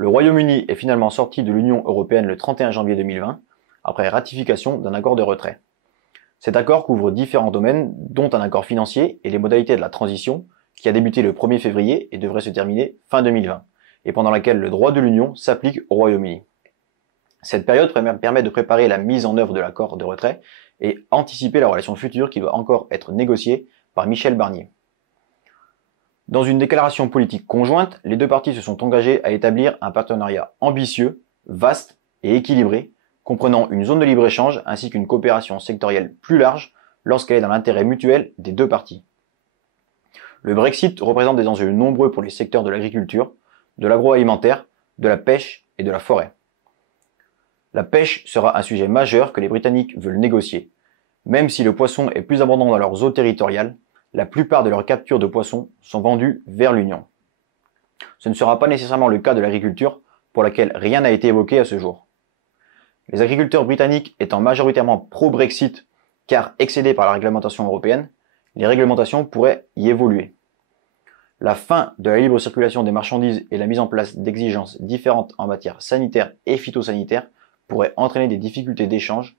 Le Royaume-Uni est finalement sorti de l'Union européenne le 31 janvier 2020, après ratification d'un accord de retrait. Cet accord couvre différents domaines, dont un accord financier et les modalités de la transition, qui a débuté le 1er février et devrait se terminer fin 2020, et pendant laquelle le droit de l'Union s'applique au Royaume-Uni. Cette période permet de préparer la mise en œuvre de l'accord de retrait et anticiper la relation future qui doit encore être négociée par Michel Barnier. Dans une déclaration politique conjointe, les deux parties se sont engagées à établir un partenariat ambitieux, vaste et équilibré, comprenant une zone de libre-échange ainsi qu'une coopération sectorielle plus large lorsqu'elle est dans l'intérêt mutuel des deux parties. Le Brexit représente des enjeux nombreux pour les secteurs de l'agriculture, de l'agroalimentaire, de la pêche et de la forêt. La pêche sera un sujet majeur que les Britanniques veulent négocier. Même si le poisson est plus abondant dans leurs eaux territoriales, la plupart de leurs captures de poissons sont vendues vers l'Union. Ce ne sera pas nécessairement le cas de l'agriculture, pour laquelle rien n'a été évoqué à ce jour. Les agriculteurs britanniques étant majoritairement pro-Brexit, car excédés par la réglementation européenne, les réglementations pourraient y évoluer. La fin de la libre circulation des marchandises et la mise en place d'exigences différentes en matière sanitaire et phytosanitaire pourrait entraîner des difficultés d'échange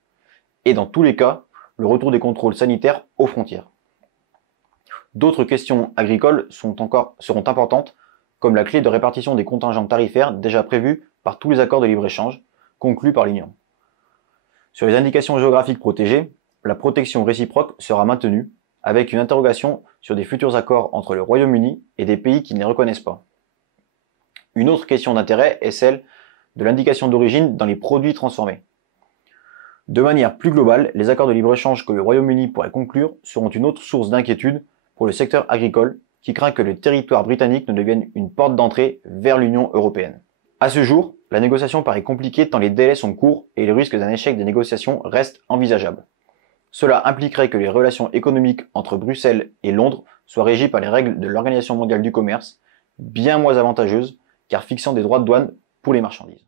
et dans tous les cas, le retour des contrôles sanitaires aux frontières. D'autres questions agricoles seront importantes, comme la clé de répartition des contingents tarifaires déjà prévus par tous les accords de libre-échange conclus par l'Union. Sur les indications géographiques protégées, la protection réciproque sera maintenue, avec une interrogation sur des futurs accords entre le Royaume-Uni et des pays qui ne les reconnaissent pas. Une autre question d'intérêt est celle de l'indication d'origine dans les produits transformés. De manière plus globale, les accords de libre-échange que le Royaume-Uni pourrait conclure seront une autre source d'inquiétude pour le secteur agricole qui craint que le territoire britannique ne devienne une porte d'entrée vers l'Union européenne. À ce jour, la négociation paraît compliquée tant les délais sont courts et le risque d'un échec des négociations reste envisageable. Cela impliquerait que les relations économiques entre Bruxelles et Londres soient régies par les règles de l'Organisation mondiale du commerce, bien moins avantageuses car fixant des droits de douane pour les marchandises.